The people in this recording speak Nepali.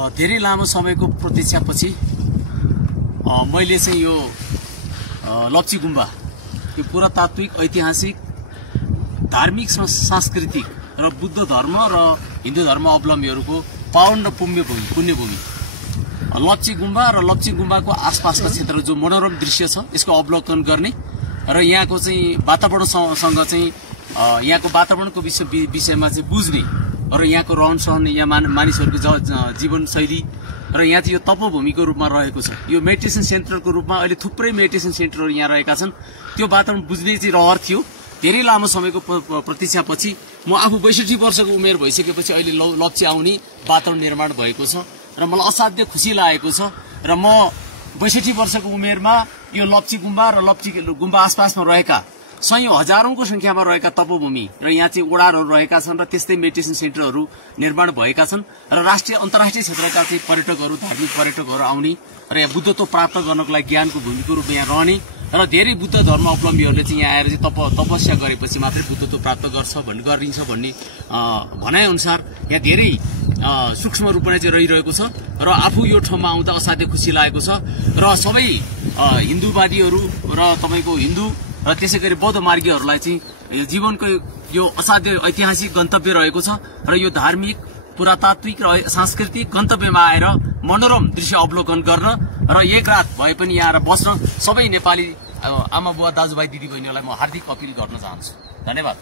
धेरै लामो समयको प्रतीक्षापछि मैले चाहिँ यो लप्ची गुम्बा यो पुरातात्विक ऐतिहासिक धार्मिक सांस्कृतिक र बुद्ध धर्म र हिन्दू धर्म अवलम्बीहरूको पावन र पुण्यभूमि लप्ची गुम्बा र लप्ची गुम्बाको आसपासका क्षेत्र जो मनोरम दृश्य छ यसको अवलोकन गर्ने र यहाँको चाहिँ वातावरणसँग चाहिँ यहाँको वातावरणको विषयमा चाहिँ बुझ्ने र यहाँको रहन सहन यहाँ मानिसहरूको जीवनशैली र यहाँ चाहिँ यो तपोभूमिको रूपमा रहेको छ। यो मेडिटेसन सेन्टरको रूपमा अहिले थुप्रै मेडिटेसन सेन्टरहरू यहाँ रहेका छन्। त्यो वातावरण बुझ्ने चाहिँ रहर थियो। धेरै लामो समयको प्रतीक्षापछि म आफू 62 वर्षको उमेर भइसकेपछि अहिले लप्ची आउने वातावरण निर्माण भएको छ र मलाई असाध्य खुसी लागेको छ। र म 62 वर्षको उमेरमा यो लप्ची गुम्बा र लप्ची गुम्बा आसपासमा रहेका सयौं हजारौंको संख्यामा रहेका तपोभूमि र यहाँ चाहिँ ओडारहरू रहेका छन् र त्यस्तै मेडिटेसन सेन्टरहरू निर्माण भएका छन् र राष्ट्रिय अन्तर्राष्ट्रिय क्षेत्रका चाहिँ पर्यटकहरू धार्मिक पर्यटकहरू आउने र यहाँ बुद्धत्व प्राप्त गर्नको लागि ज्ञानको भूमिको रूपमा यहाँ रहने र धेरै बुद्ध धर्म अवलम्बीहरूले चाहिँ यहाँ आएर चाहिँ तपस्या गरेपछि मात्रै बुद्धत्व प्राप्त गरिन्छ भन्ने भनाइ अनुसार यहाँ धेरै सूक्ष्म रूपमा चाहिँ रहिरहेको छ र आफू यो ठाउँमा आउँदा असाध्य खुसी लागेको छ। र सबै हिन्दूवादीहरू र तपाईको हिन्दू र त्यसैगरी बौद्ध मार्गीहरूलाई चाहिँ जीवनको यो असाध्य ऐतिहासिक गन्तव्य रहेको छ र यो धार्मिक पुरातात्विक र सांस्कृतिक गन्तव्यमा आएर मनोरम दृश्य अवलोकन गर्न र एक रात भए पनि यहाँ आएर बस्न सबै नेपाली आमा बुवा दाजुभाइ दिदीबहिनीहरूलाई म हार्दिक अपिल गर्न चाहन्छु। धन्यवाद।